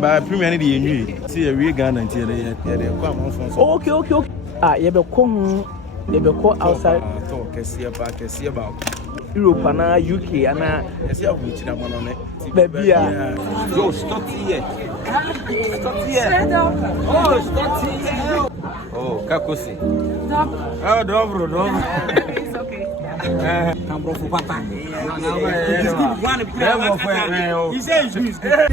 by premier the new. See a real Ghana until they come from. Okay. You be come outside. Talk, see about Europe and UK and see which I'm on it. baby. Yo, stop here. Oh, stop here. Oh, Kakosi. Oh, dobro. It's okay. I'm bro for papa. He says he's good.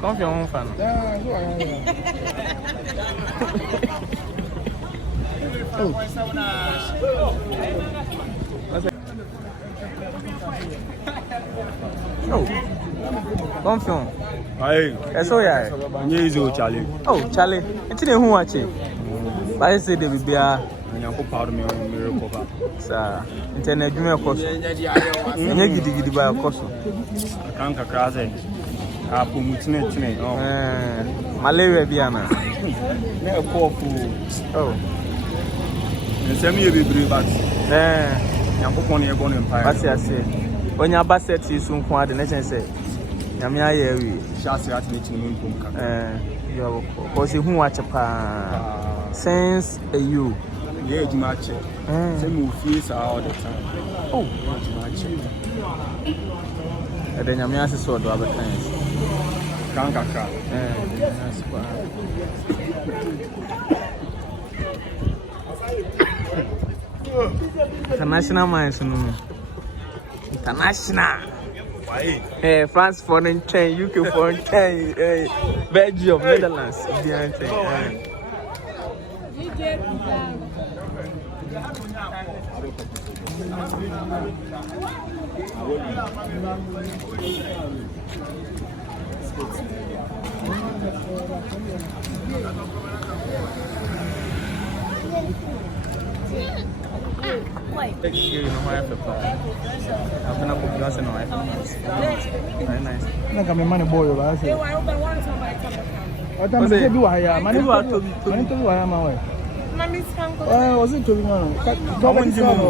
Confirm fan. Oh. Confirm. Aye. Eso ya. Nyezo Charlie. Oh, Charlie. Ntine hu ache. Ba say dey bia. Nyanko power me recover. Sa, internet adwuma ekoso. Enye gidigidi ba ekoso. Kan kakra say. Apo mutine. Malaria bia na. Na ekofu. Oh. Nsemi ye bebre bat. Nyanko pon ye bon empire. Basi ase. Onya basset isu nko ade na chen say. Nyame aye wi. Shasi at me chinu nkom ka. Yo ko se hu ache pa. Since you Yeah, you match it. Same face all the time. Oh, match it. And then I'm asking so do other kinds. Kanka. International minds, no. International. Why? Hey, France foreign chain, UK foreign chain, Belgium, Netherlands, behind chain. You know why I have I've been up with you, I know I very nice. Na kama mane boyo ba ase. Ota mse bi wa ya, mane wa to wa ya ma we. Mami sango. O si to bi ma. Omunji mum.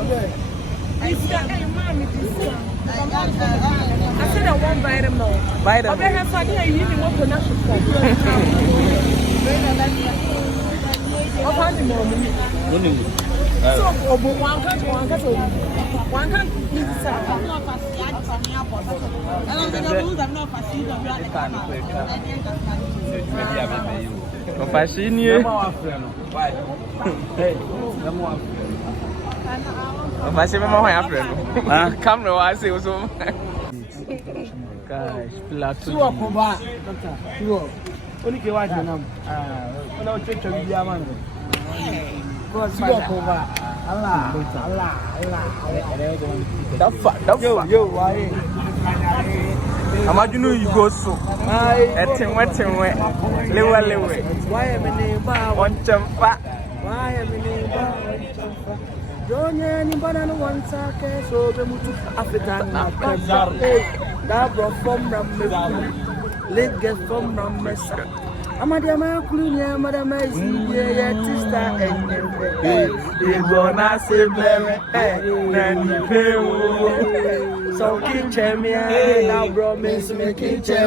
Okay. I said I won't buy them now. Buy them. Okay, have fun here. You need more production for. So, one can't Mas você vai morrer, Fernando. Câmera, eu acho que eu sou. Guys, plato. Sua pomba. Sua. Oni ke wa jana. Ona o checho bi ya man. Sua pomba. Allah. Dafa. Yo, why? Imagine you go so. Etinwe. Lewe. Why am I ba? One champa. Why am I ba? Jonya ni bana no one sake so be mutu African na kaza. Da bro from Ramme. Let get from Ramme. Amadia ma kulunya madama isi ye tista enye. You gonna say blame. Nani pe o. So kitchen me na bro miss me kitchen o.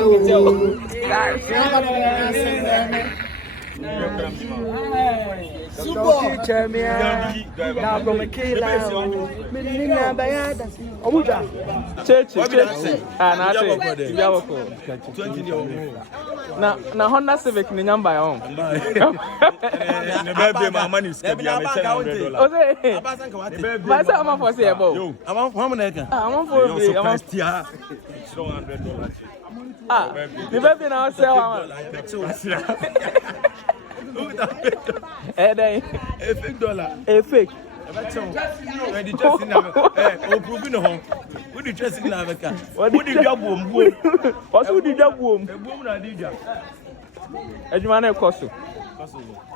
Super. Chamia. Now from a killer. Minina bayada. Omuja. Church. Ah, na say. You are 20 years. Na Honda Civic ni nyamba ya on. Ne bebe my money is kept ya me $100. O say. Ba say am for say ebo. Yo, am how many can? Am for be. Am $100. Ah, the baby now sell am. Eh dey. A fake dollar. A fake. When the chest in o prove no ho. Who the chest in America? Who the job boom? What's who the job boom? Boom na dija. Ejuma na ekoso.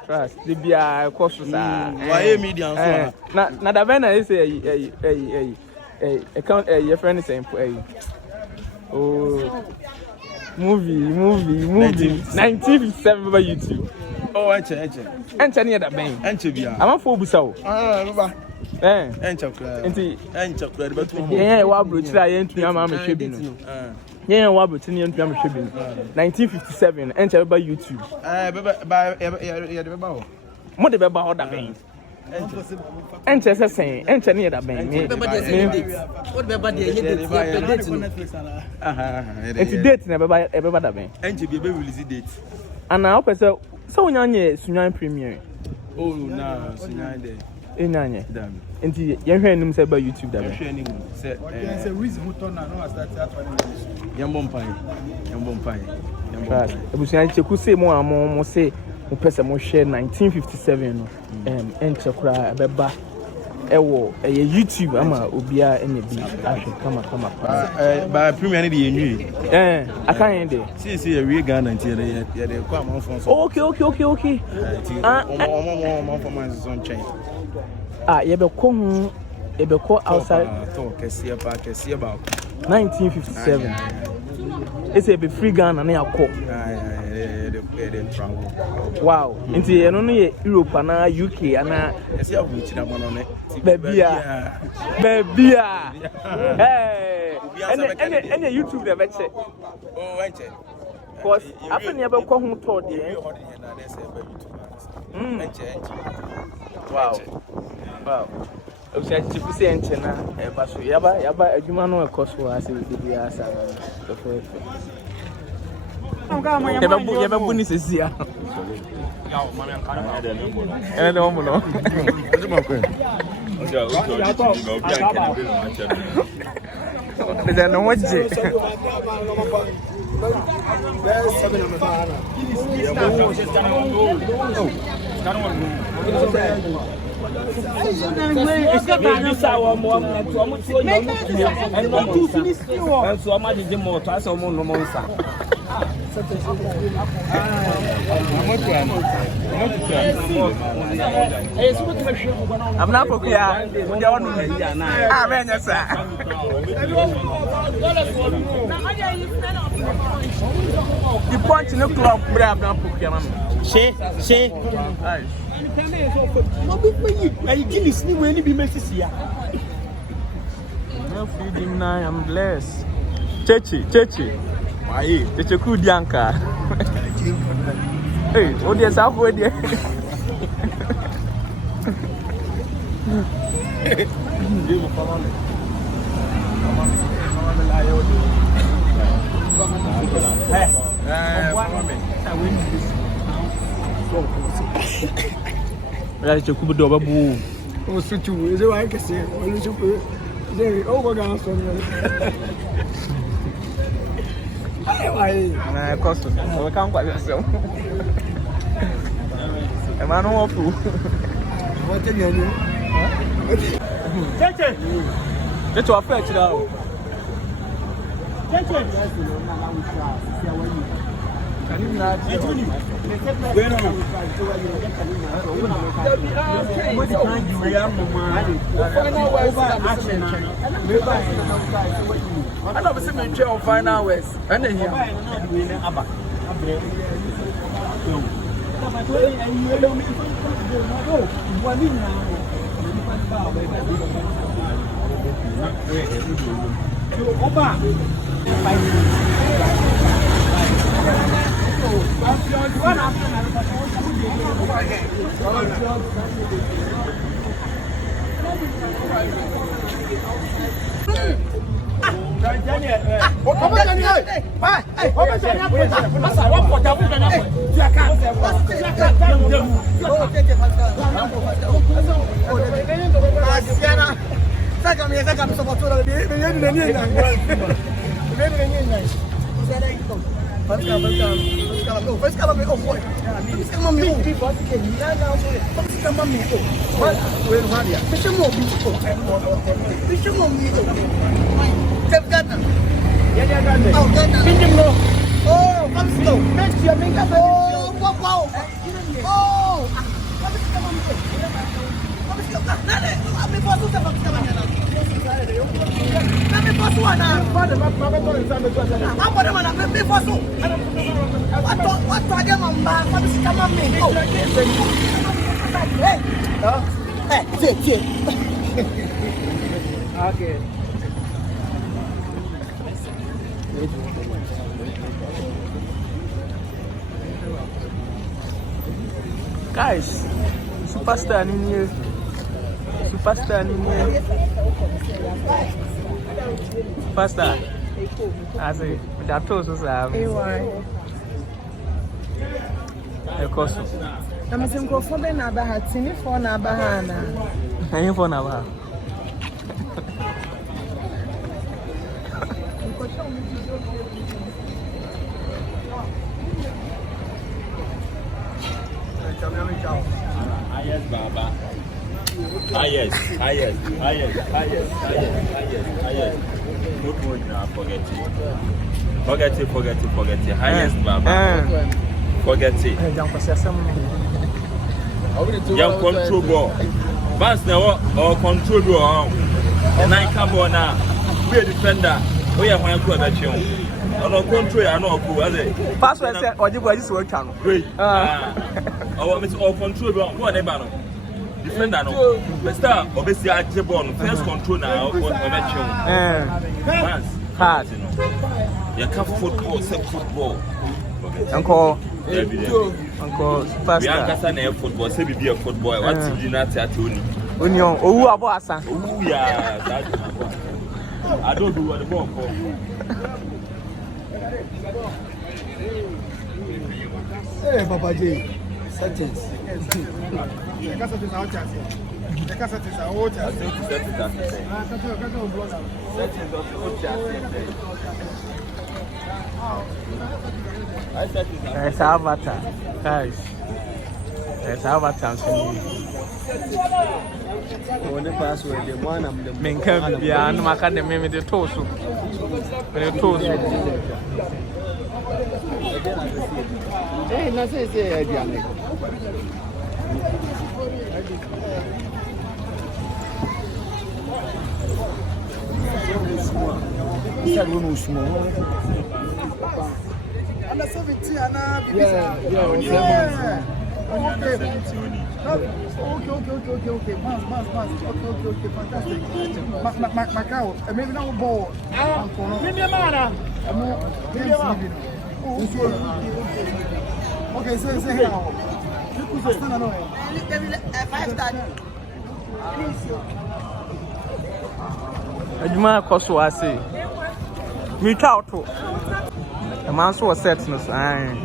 Trust. The bia ekoso sa. Why media so? Na da vena is account your friend is saying oh movie 1957 by YouTube. Oh, Enche near that bang. Enche bia. I'm for busaw. Baba. Enche kra. Enche kra de beto mo. Yeah, wa bro chira ye ntua ma hwebi no. Yeah, wa bro tini ntua ma hwebi no. 1957 enche by YouTube. Baba ya de baba o. Mo de baba ho da bang. Enche se sen, enche near that bang. What baba dey date no. It's date na baba da bang. Enche be release date. And now person so nyanye sunyan premier. Oh na sunyan there. Enyanye. Enti ye hwe anim se ba YouTube da. Hwe anim se reason who turn na no start Yambom pai. Ebusuan Kyekyeku se mo amo se mo pese mo share 1957 no. Enche kura beba ewo eye YouTube ama obia enye bi ahwe kama. Ba premier ne de yenwi. Akan yen de. See we Ghana nti ye de kwa amfon so. Okay. Omo for zone chain. Yebeko outside to kese ba 1957. It's a be free Ghana na yakọ. The travel. Wow. Nti eno no ye Europe na UK ana ese ya buchi na mono ne. Bebia. Hey. Ene YouTube da beche. Oh, enche. Cause after ni abekọ hu to de. Wow. Obviously, Kyekyeku say enche na eba so yaba adwuma no ekoso ase bi asa na Yaba buni sesia. Ene de omo no. Deja no waje. I'm not okay. The punch in the club, but I'm not okay. She. I'm blessed. Chechi. Why? Kyekyeku Dianka. Hey, what is up with you? Kyekyeku do babu. Oh, situ, is it why I can say? There, oh, we're Na cost. So we can't quite yourself. A man who fool. What are you? Get to a fetch now. I don't see me on final words. And then here. Guys, superstar in here. Superstar in here. Superstar. I say, that toast was cost. I'm saying, go for the Nabaha, Tini for Nabahana. I'm for Nabaha. Highest Baba. Highest. Forget it. Highest Baba. Forget it. Young control ball. Vance now or control ball. And I come on now. We a defender. We are one to that you. No control, I know who are they. Password said, or you guys work channel. Great. Our Miss all control ball. What about defender? No. Mr. Obviously, I keep on first control now. What about you? Pass. You can't football, say football. Uncle. Uncle, we are casting football. Say we be a football. What did you not tell Tony? Union. Oh, Abasa. Oh, yeah. I don't do what the ball for. Hey, Papa J. Settings. There's avatar, guys. There's avatar. When the password, the one I'm the main camp, yeah, and my academy with the toast. With the toast. Hey, nothing say, Diane. Under 70 and yeah. Okay. Okay, fantastic. Macau, maybe now ball. Okay, say how. Adwuma koso ase. Me twa auto. The man so set no sign.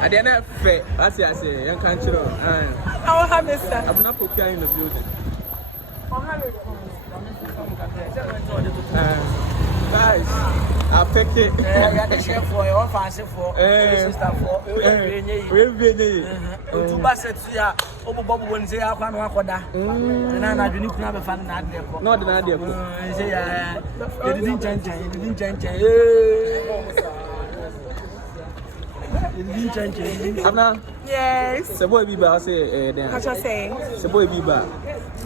I didn't fair. That's it. I say, young country. I will have this. I'm not preparing in the building. Guys, I picked it. Yeah, the chef for your fancy for sister for. We'll be there. To Bassett, yeah, over Bob when they are one wakoda. And I'm not unique number fan. Not an idea. It didn't change. Anna, Yes. the boy be back. Say, What you say? the boy be back.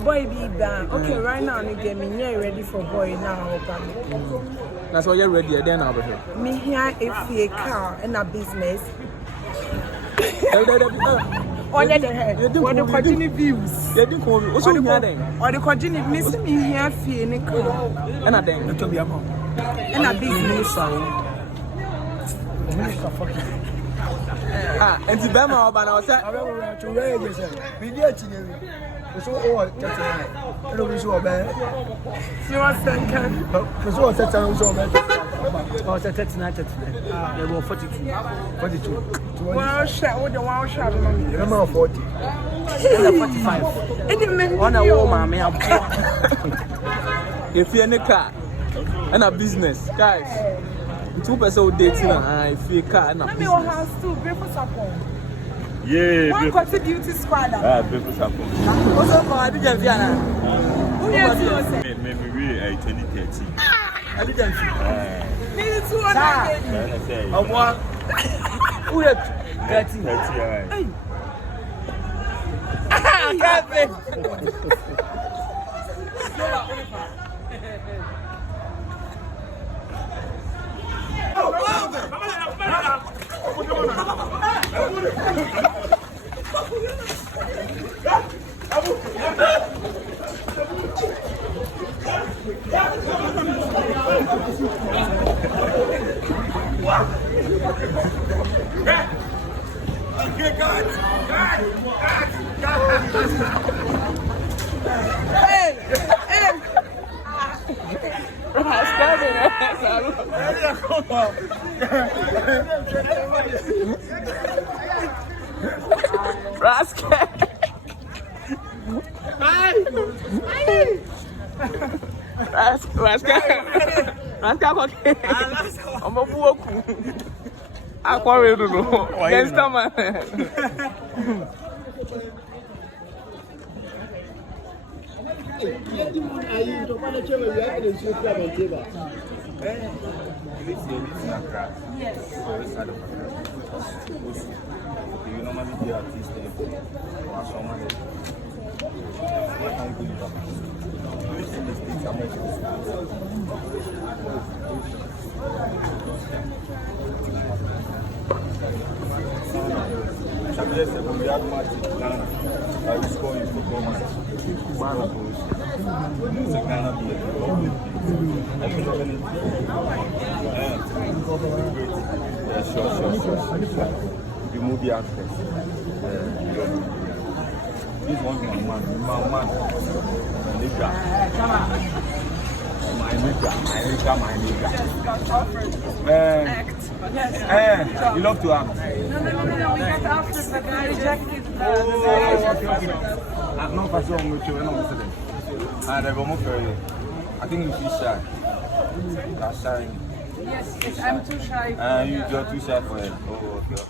Boy be back. Okay, right now you get me ready for boy now. That's why you're ready. Then over here. Me here if a car and a business. On the head. What the continue views. They didn't call me. What's on the other? Or the continue missing me here, feeling cool. And I think to be a mom. And a business. And the Bama Obana was that. To raise yourself. So all just I don't so bad. You are second. So set down so bad. Oh, 39. They were 42. 42. Wow, shot with the wow shot. Remember 40. 45. On a woman, may If you're in a car and a business, guys. 2% dating and if you car and a business. Let me house too, beautiful support. Yeah, one quarter beauty squad. Beautiful sample. What's up, I didn't get Who you Maybe 2013. I didn't see. Me too. Of what? Who are 30? 30, alright. You normally be artist or someone. You move the actors. This one my man. My nigga. Act. You love to act. No. We got offers, but I rejected Okay. I'm not passing with you. I never move for you. I think you feel shy. That's shy. Yes, I'm too shy. You're too shy for it. Oh, okay.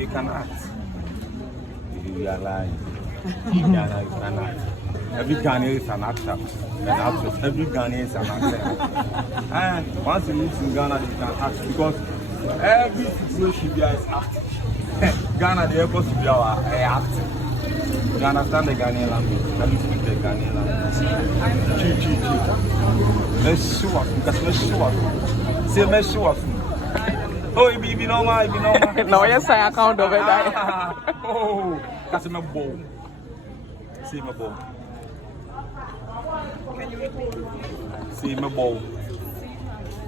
You can act. You are lying. You can act. Every Ghanaian is an actor. An actress. Every Ghanaian is an actor. Once you live in Ghana, you can act because every situation there is acting. Ghana, the airport should be our acting. You understand the Ghanaian language? Can you speak the Ghanaian language? Let's show us. Let's show us. Say, let's show us. Oh, it be normal. No, yes, I account of it. Oh, that's my ball. See my ball. Can you repeat? See my ball.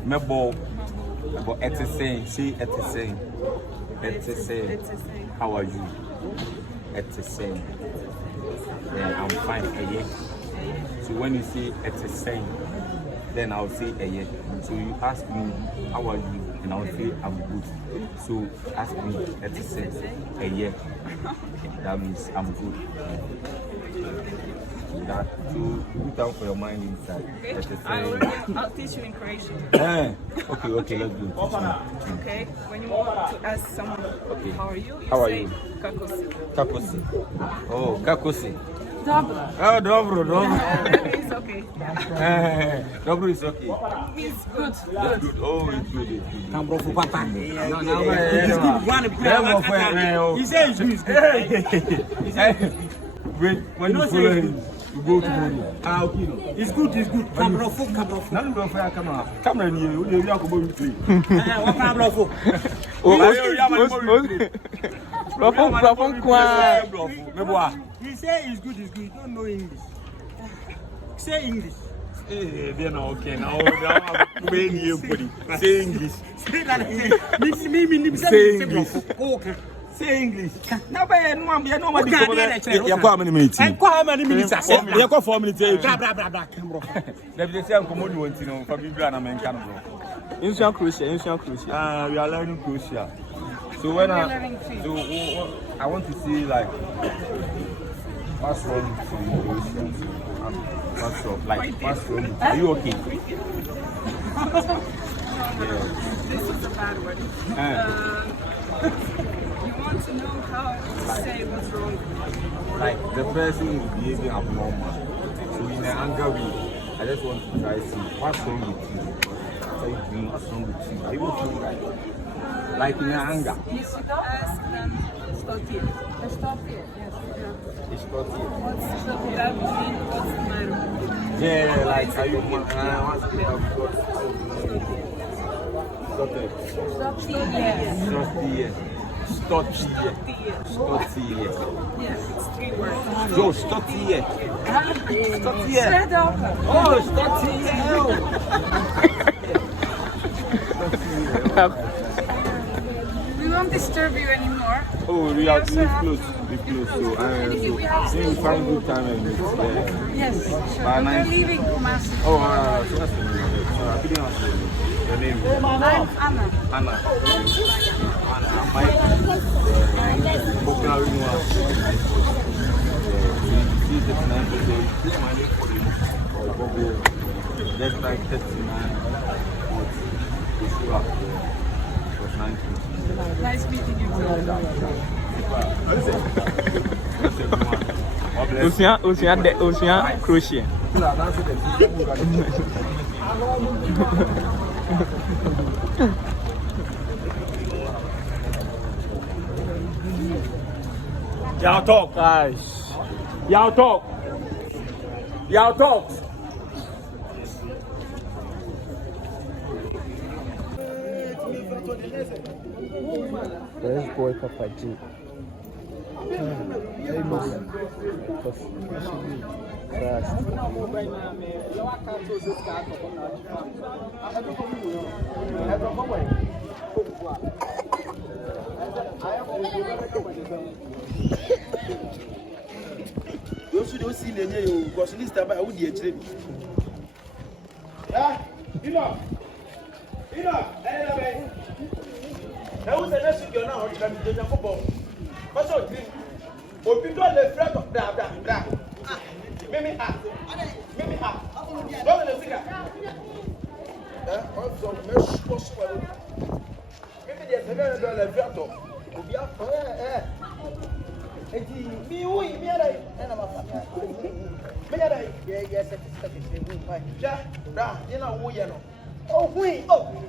My ball. But it's the same. See, it's the same. It's the same. How are you? It's the same. Yeah, I'm fine. So when you say it's the same, then I'll say yeah. So you ask me, how are you? And I'll say I'm good. So ask me, it's the same. Yeah. That means I'm good. That to put down for your mind inside. Okay. I'll teach you in Croatian. Okay, let's do it. Okay, when you want to ask someone, okay, how are you? How are say you? Kakosi. Kakosi. Oh, Kakosi. Dobro. Oh, dobro. It's okay. Dobro is okay. It's good. It's good. Oh, it's good. Come bro for papa. He says it's good. Wait, when you follow him, you go to him. Okay. It's good. Come bro. None of your camera. Camera in you. You are going to play. What come bro? Oh, He say it's good, you don't know English. Say English. They're not okay now. Say English. Say that. Say English. Now, how many minutes? And how many minutes? I said, you got 4 minutes. Blah. They say I'm coming to know for people and American. Ancient Croatia. We are learning Croatia. So when I want to see like what's wrong with Croatia. What's wrong? Are you okay? This is a bad word. You want to know how to say what's wrong? Like the person is behaving abnormal. So in an anger way, I just want to try to see what's wrong with you. What's wrong with you? People feel like in an anger. You should ask them. Stop here. Stop here. Yes. Stop here. What's that mean? What's the matter? Yeah, like are you Yes, it's 3 words. Yo, stop here. Straight up. Oh, stop here. We won't disturb you anymore. Oh, we are close. So we find good time and Yes, sure. But we're leaving Kumasi. Oh, so that's the name. I couldn't answer your name. I'm Anna. Anna. My popular university. This is my name for you. That's like 39. Nice meeting you. Ocean Croatia. Y'all talk. Guys. Y'all talk. Where's boy Papa G? Those who don't see the name, because this time I would be a trip. Yeah, enough. Now, who's the next you're now? You can be doing football. What's your dream? Or people are the friend of blah. Mimi, don't let us see that. Also, mesh possible. Maybe there's a very good level. We are for me, and I'm yes, you know, oh, we, oh, we.